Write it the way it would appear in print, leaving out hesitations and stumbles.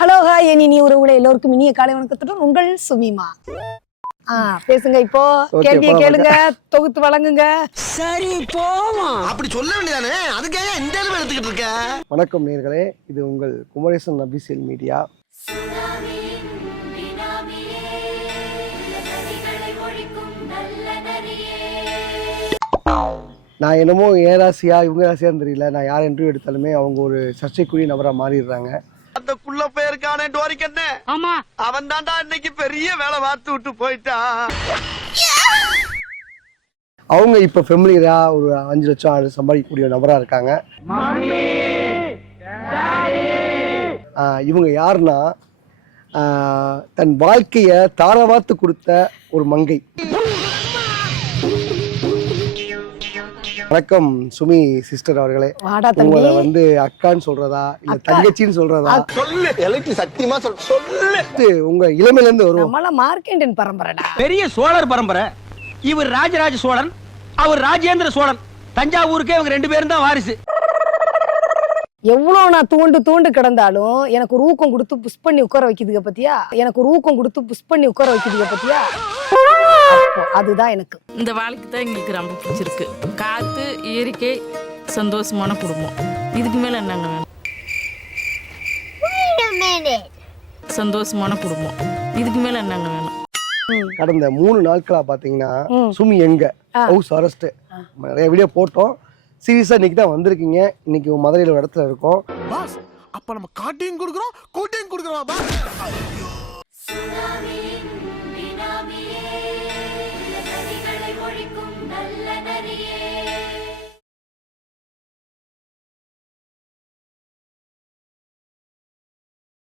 Hello hi இனி உறவுகளை எல்லோருக்கும் இனிய காலை வணக்கத்துடன் உங்கள் சுமிமா. பேசுங்க, இப்போ கேள்வியை கேளுங்க, தொகுத்து வழங்குங்க. சரி போவோம். அப்படி சொல்ல வேண்டியதானே, அதுக்காக இந்த அளவு எடுத்துக்கிட்டு இருக்க. வணக்கம் நேயர்களே, இது உங்கள் குமரேசன் அபிஷியல் மீடியா. நான் என்னமோ ஏன் ராசியா இவங்க ராசியான்னு தெரியல, நான் யார் இன்டர்வியூ எடுத்தாலுமே அவங்க ஒரு சர்ச்சைக்குரிய நபராக மாறிடுறாங்க. அந்த புள்ள பேருக்கான டோரிக்கண்ணே, ஆமா அவன் தான்டா இன்னைக்கு பெரிய வேலை பார்த்து விட்டு போயிட்டான். அவங்க இப்போ ஃபெமிலியரா ஒரு 5 லட்சம் சம்பாதிக்கக்கூடிய நபராக இருக்காங்க. இவங்க யாருன்னா தன் வாழ்க்கையை தாரவாத்து கொடுத்த ஒரு மங்கை. வணக்கம் சுமி சிஸ்டர் அவர்களே. உங்களை வந்து அக்கான்னு சொல்றதா இல்ல தங்கச்சின்னு சொல்றதா? சத்தியமா சொல்லு. உங்க இளமையில இருந்து வரும். மார்க்கெண்டின் பரம்பரைடா, பெரிய சோழர் பரம்பரை. இவர் ராஜராஜ சோழன், அவர் ராஜேந்திர சோழன். தஞ்சாவூருக்கே இவங்க 2 பேரும் தான் வாரிசு. எவ்வளவு நான் தூண்டு கிடந்தாலும் எனக்கு ஒரு ஊக்கம் கொடுத்து புஷ் பண்ணி உட்கார வைக்குதுங்க பத்தியா, அதுதான் எனக்கு. இந்த வாழ்க்கை தான் எங்களுக்கு ரொம்ப பிடிச்சிருக்கு. காத்து, இயற்கை, சந்தோஷமான குடும்பம். இதுக்கு மேல என்னங்க வேணும்? சந்தோஷமான குடும்பம். இதுக்கு மேல என்னங்க வேணும்? கடந்த 3 நாட்களா பாத்தீங்கன்னா சுமி எங்க ஹவுஸ் அரெஸ்ட் நிறைய வீடியோ போட்டோம். சீரியஸா இன்னைக்கு தான் வந்திருக்கீங்க. இன்னைக்கு மதுரையில ஒரு இடத்துல இருக்கோம். பாஸ், அப்ப நம்ம காட்டையும் கொடுக்குறோம், கூட்டையும் கொடுக்குறோம். பாஸ்,